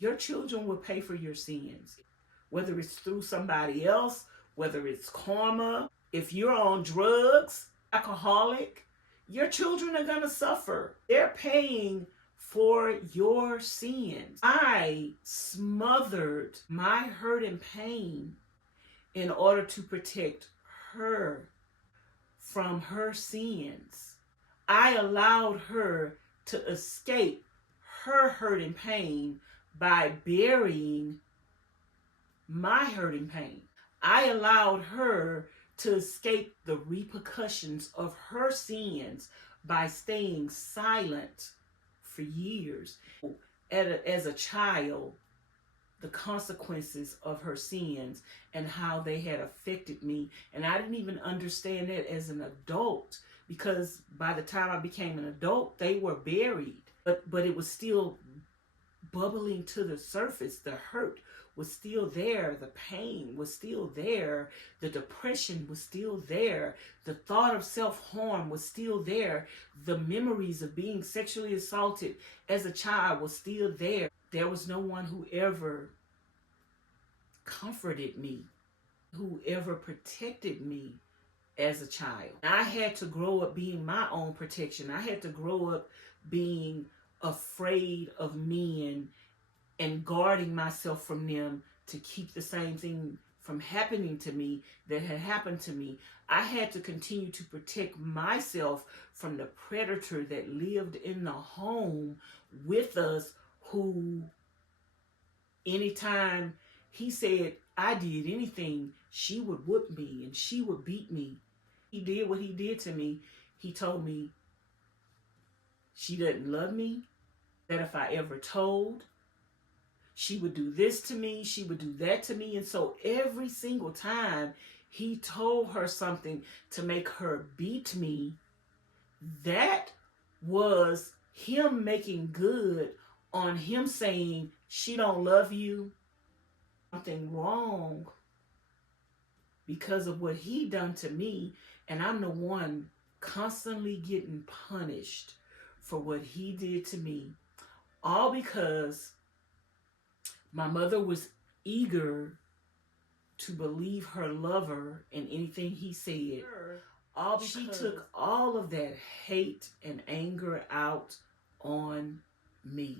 Your children will pay for your sins, whether it's through somebody else, whether it's karma. If you're on drugs, alcoholic, your children are going to suffer. They're paying for your sins. I smothered my hurt and pain in order to protect her from her sins. I allowed her to escape her hurt and pain by burying my hurt and pain. I allowed her to escape the repercussions of her sins by staying silent for years. As a child, the consequences of her sins and how they had affected me. And I didn't even understand that as an adult, because by the time I became an adult, they were buried. But it was still bubbling to the surface. The hurt was still there. The pain was still there. The depression was still there. The thought of self-harm was still there. The memories of being sexually assaulted as a child was still there. There was no one who ever comforted me, who ever protected me as a child. I had to grow up being my own protection. I had to grow up being afraid of men and guarding myself from them to keep the same thing from happening to me that had happened to me. I had to continue to protect myself from the predator that lived in the home with us, who anytime he said I did anything, she would whoop me and she would beat me. He did what he did to me. He told me she doesn't love me, that if I ever told, she would do this to me, she would do that to me. And so every single time he told her something to make her beat me, that was him making good on him saying she don't love you, something wrong because of what he done to me. And I'm the one constantly getting punished for what he did to me, all because my mother was eager to believe her lover in anything he said. She took all of that hate and anger out on me.